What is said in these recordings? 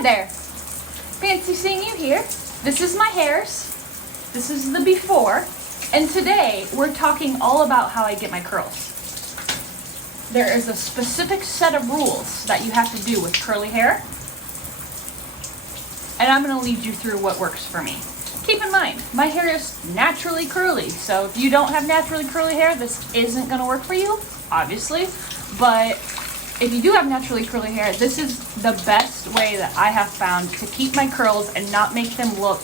Hi there. Fancy seeing you here. This is my hairs. This is the before. And today we're talking all about how I get my curls. There is a specific set of rules that you have to do with curly hair. And I'm going to lead you through what works for me. Keep in mind, my hair is naturally curly. So if you don't have naturally curly hair, this isn't going to work for you, obviously. But if you do have naturally curly hair, this is the best way that I have found to keep my curls and not make them look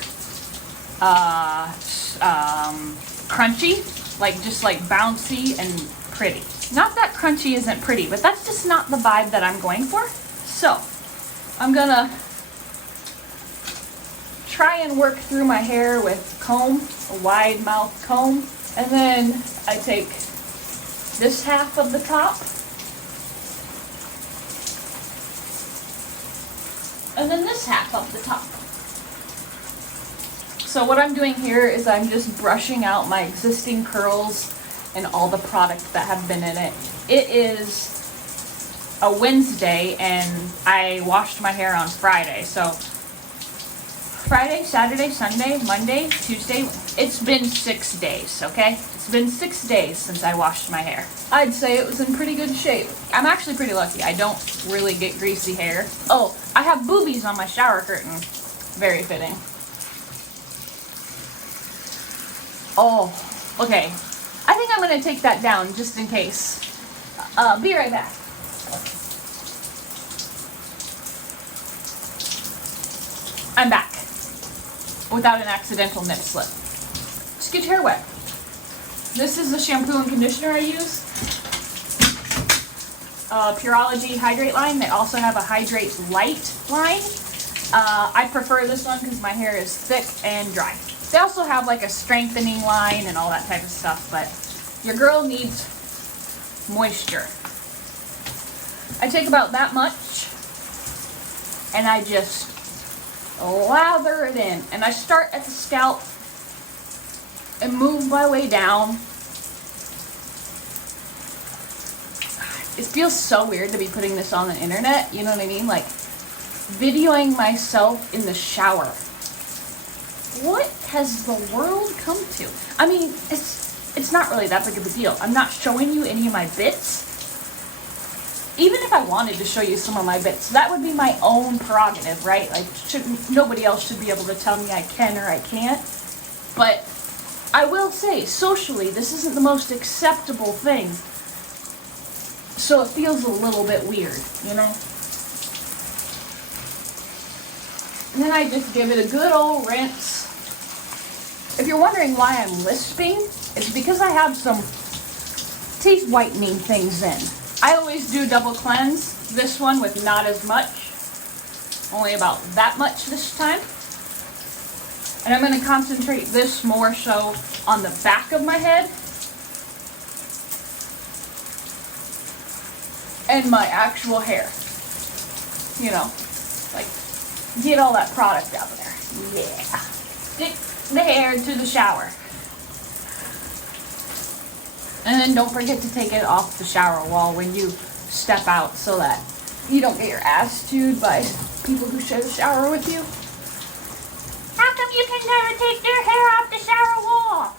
crunchy, like just like bouncy and pretty. Not that crunchy isn't pretty, but that's just not the vibe that I'm going for. So I'm gonna try and work through my hair with comb, a wide mouth comb, and then I take this half of the top and then this half of the top. So what I'm doing here is I'm just brushing out my existing curls and all the product that have been in it. It is a Wednesday and I washed my hair on Friday. So Friday, Saturday, Sunday, Monday, Tuesday, it's been 6 days, okay? It's been 6 days since I washed my hair. I'd say it was in pretty good shape. I'm actually pretty lucky. I don't really get greasy hair. Oh, I have boobies on my shower curtain. Very fitting. Oh, okay. I think I'm gonna take that down just in case. Be right back. I'm back. Without an accidental nip slip. Just get your hair wet. This is the shampoo and conditioner I use. Pureology Hydrate line. They also have a Hydrate Light line. I prefer this one because my hair is thick and dry. They also have like a strengthening line and all that type of stuff, but your girl needs moisture. I take about that much and I just lather it in, and I start at the scalp and move my way down. It feels so weird to be putting this on the internet, you know what I mean? Like videoing myself in the shower. What has the world come to? I mean, it's not really that big of a deal. I'm not showing you any of my bits. Even if I wanted to show you some of my bits, that would be my own prerogative, right? Like, nobody else should be able to tell me I can or I can't. But I will say, socially, this isn't the most acceptable thing. So it feels a little bit weird, you know? And then I just give it a good old rinse. If you're wondering why I'm lisping, it's because I have some teeth whitening things in. I always do double cleanse. This one with not as much. Only about that much this time. And I'm going to concentrate this more so on the back of my head. And my actual hair. You know, like, get all that product out of there. Yeah. Stick the hair to the shower. And then don't forget to take it off the shower wall when you step out so that you don't get your ass chewed by people who share the shower with you. How come you can never take your hair off the shower wall?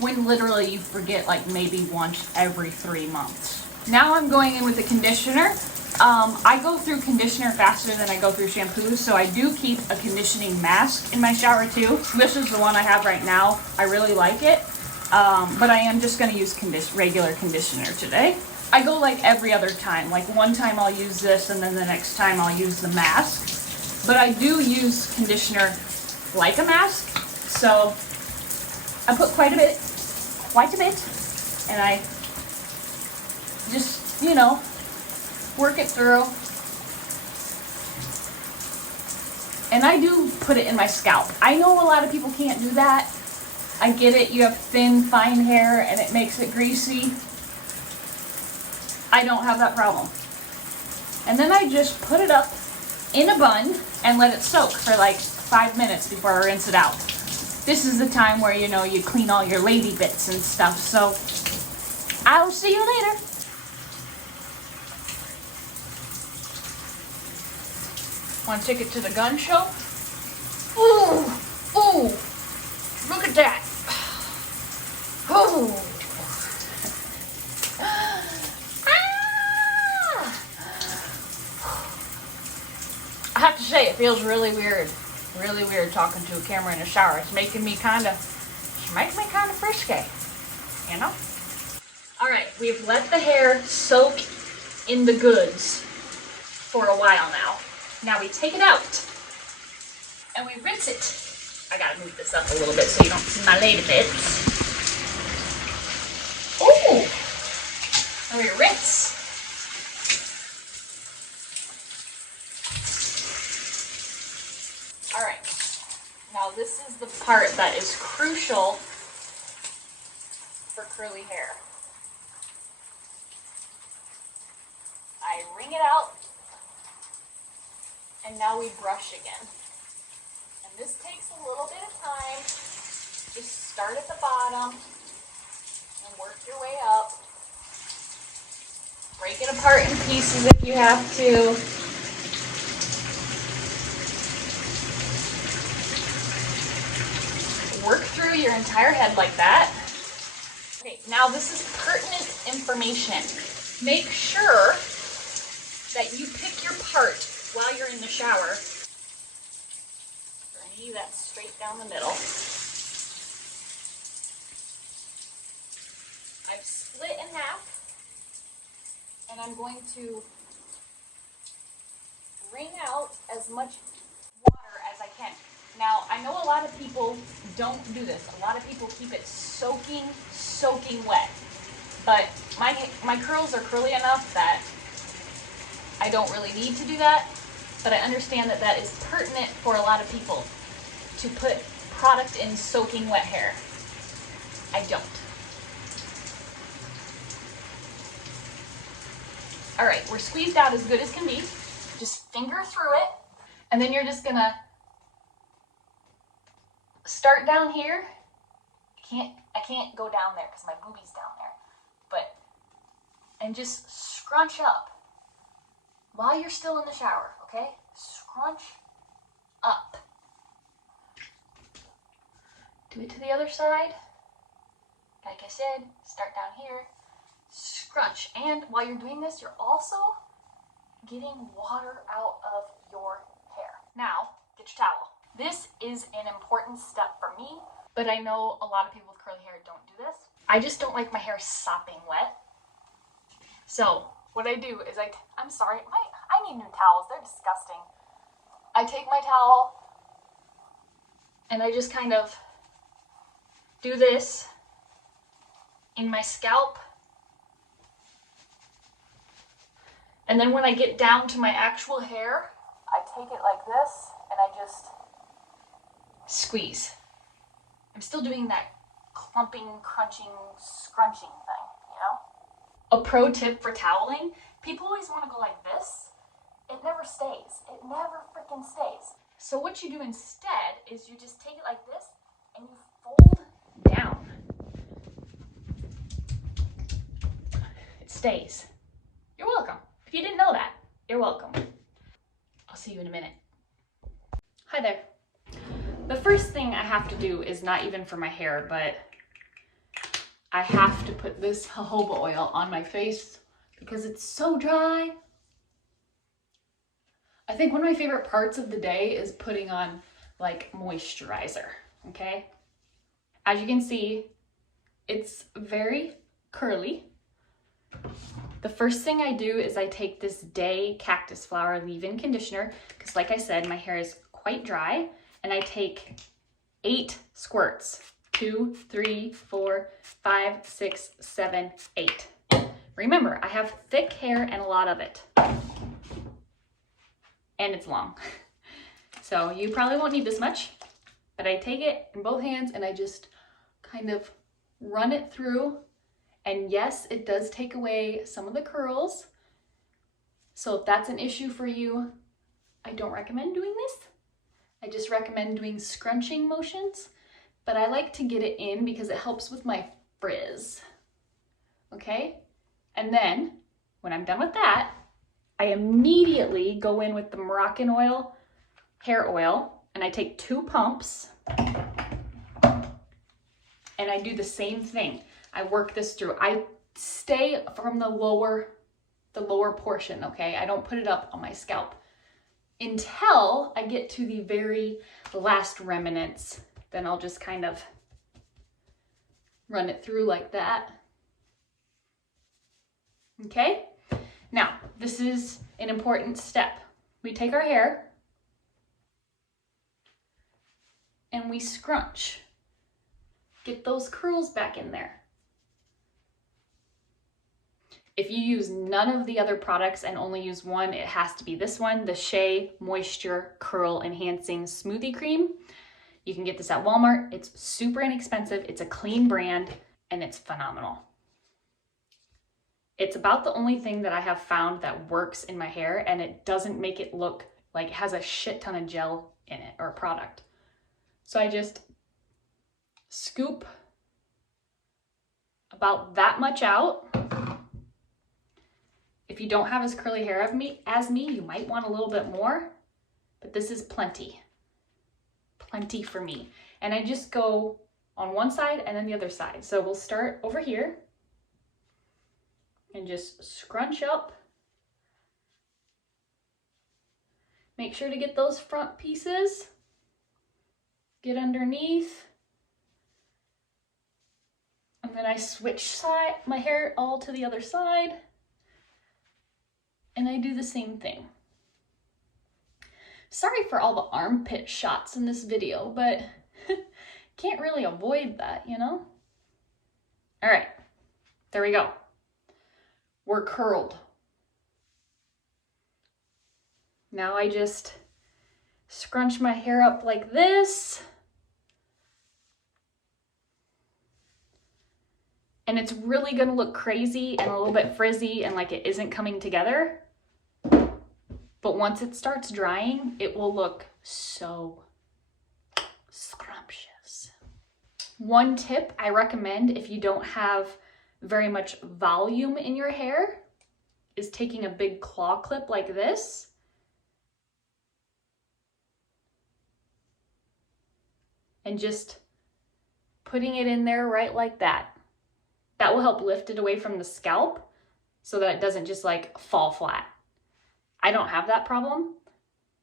When literally you forget like maybe once every 3 months. Now I'm going in with the conditioner. I go through conditioner faster than I go through shampoo, so I do keep a conditioning mask in my shower too. This is the one I have right now. I really like it. But I am just going to use regular conditioner today. I go like every other time. Like one time I'll use this and then the next time I'll use the mask. But I do use conditioner like a mask. So I put quite a bit. And I just, you know, work it through. And I do put it in my scalp. I know a lot of people can't do that. I get it, you have thin, fine hair and it makes it greasy. I don't have that problem. And then I just put it up in a bun and let it soak for like 5 minutes before I rinse it out. This is the time where, you know, you clean all your lady bits and stuff. So I'll see you later. Want to take it to the gun show? Ooh, ooh, look at that. Ooh. I have to say, it feels really weird talking to a camera in a shower. It's making me kind of frisky, you know? All right, we've let the hair soak in the goods for a while now. Now we take it out and we rinse it. I gotta move this up a little bit so you don't see my lady bits. Ooh, and we rinse. All right, now this is the part that is crucial for curly hair. I wring it out, and now we brush again. And this takes a little bit of time. Just start at the bottom and work your way up. Break it apart in pieces if you have to. Work through your entire head like that. Okay, now this is pertinent information. Make sure that you pick your part while you're in the shower. For any of you, that's straight down the middle. I've split in half, and I'm going to wring out as much water as I can. Now, I know a lot of people don't do this. A lot of people keep it soaking wet. But my curls are curly enough that I don't really need to do that. But I understand that that is pertinent for a lot of people to put product in soaking wet hair. I don't. All right, we're squeezed out as good as can be. Just finger through it, and then you're just gonna start down here. I can't go down there because my boobie's down there. And just scrunch up while you're still in the shower, okay? Scrunch up. Do it to the other side. Like I said, start down here, scrunch. And while you're doing this, you're also getting water out of your hair. Now, get your towel. This is an important step for me, but I know a lot of people with curly hair don't do this. I just don't like my hair sopping wet. So what I do is I'm sorry, I need new towels. They're disgusting. I take my towel and I just kind of do this in my scalp. And then when I get down to my actual hair, I take it like this and I just squeeze. I'm still doing that clumping, crunching, scrunching thing, you know? A pro tip for toweling, people always want to go like this. It never stays. It never freaking stays. So what you do instead is you just take it like this and you fold down. It stays. You're welcome. If you didn't know that, you're welcome. I'll see you in a minute. Hi there. The first thing I have to do is not even for my hair, but I have to put this jojoba oil on my face because it's so dry. I think one of my favorite parts of the day is putting on like moisturizer, okay? As you can see, it's very curly. The first thing I do is I take this Day Cactus Flower leave-in conditioner because like I said, my hair is quite dry, and I take 8 squirts. 2, 3, 4, 5, 6, 7, 8. Remember, I have thick hair and a lot of it. And it's long. So you probably won't need this much, but I take it in both hands and I just kind of run it through. And yes, it does take away some of the curls. So if that's an issue for you, I don't recommend doing this. I just recommend doing scrunching motions, but I like to get it in because it helps with my frizz. Okay? And then when I'm done with that, I immediately go in with the Moroccan oil, hair oil, and I take 2 pumps and I do the same thing. I work this through. I stay from the lower portion, okay? I don't put it up on my scalp until I get to the very last remnants. Then I'll just kind of run it through like that. Okay? Now, this is an important step. We take our hair and we scrunch. Get those curls back in there. If you use none of the other products and only use one, it has to be this one, the Shea Moisture Curl Enhancing Smoothie Cream. You can get this at Walmart. It's super inexpensive. It's a clean brand and it's phenomenal. It's about the only thing that I have found that works in my hair, and it doesn't make it look like it has a shit ton of gel in it or product. So I just scoop about that much out. If you don't have as curly hair as me, you might want a little bit more, but this is plenty. Plenty for me. And I just go on one side and then the other side. So we'll start over here and just scrunch up. Make sure to get those front pieces. Get underneath. And then I switch my hair all to the other side. And I do the same thing. Sorry for all the armpit shots in this video, but can't really avoid that, you know? All right, there we go. We're curled. Now I just scrunch my hair up like this. And it's really gonna look crazy and a little bit frizzy and like it isn't coming together. But once it starts drying, it will look so scrumptious. One tip I recommend if you don't have very much volume in your hair is taking a big claw clip like this and just putting it in there right like that. That will help lift it away from the scalp so that it doesn't just like fall flat. I don't have that problem,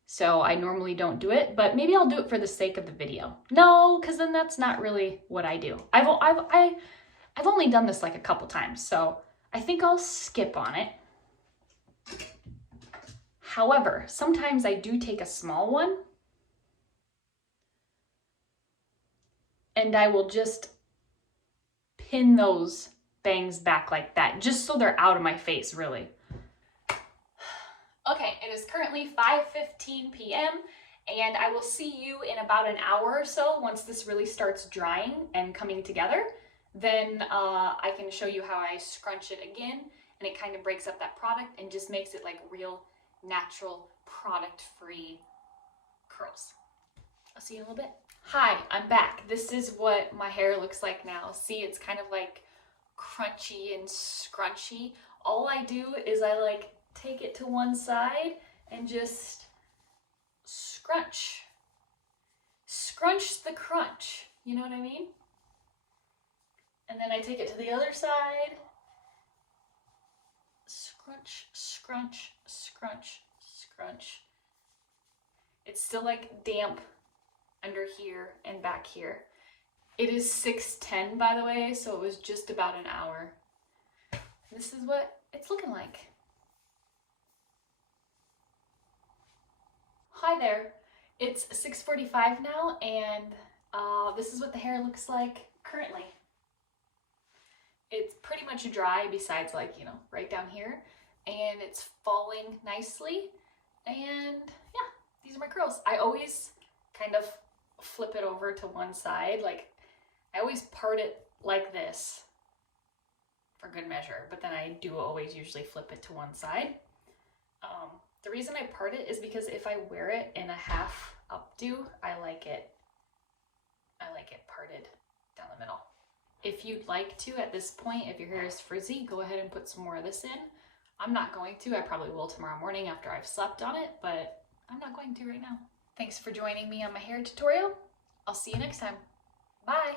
so I normally don't do it, but maybe I'll do it for the sake of the video. No, because then that's not really what I do. I've only done this like a couple times, so I think I'll skip on it. However, sometimes I do take a small one and I will just pin those bangs back like that, just so they're out of my face, really. Okay, it is currently 5:15 p.m. and I will see you in about an hour or so once this really starts drying and coming together. Then I can show you how I scrunch it again, and it kind of breaks up that product and just makes it like real, natural, product-free curls. I'll see you in a little bit. Hi, I'm back. This is what my hair looks like now. See, it's kind of like crunchy and scrunchy. All I do is I like take it to one side and just scrunch. Scrunch the crunch. You know what I mean? And then I take it to the other side. Scrunch, scrunch, scrunch, scrunch. It's still like damp under here and back here. It is 6:10, by the way, so it was just about an hour. This is what it's looking like. Hi there. It's 6:45 now, and this is what the hair looks like currently. It's pretty much dry besides like, you know, right down here, and it's falling nicely, and yeah, these are my curls. I always kind of flip it over to one side, like I always part it like this for good measure, but then I do always usually flip it to one side. The reason I part it is because if I wear it in a half updo, I like it parted down the middle. If you'd like to, at this point, if your hair is frizzy, go ahead and put some more of this in. I'm not going to. I probably will tomorrow morning after I've slept on it, but I'm not going to right now. Thanks for joining me on my hair tutorial. I'll see you next time. Bye.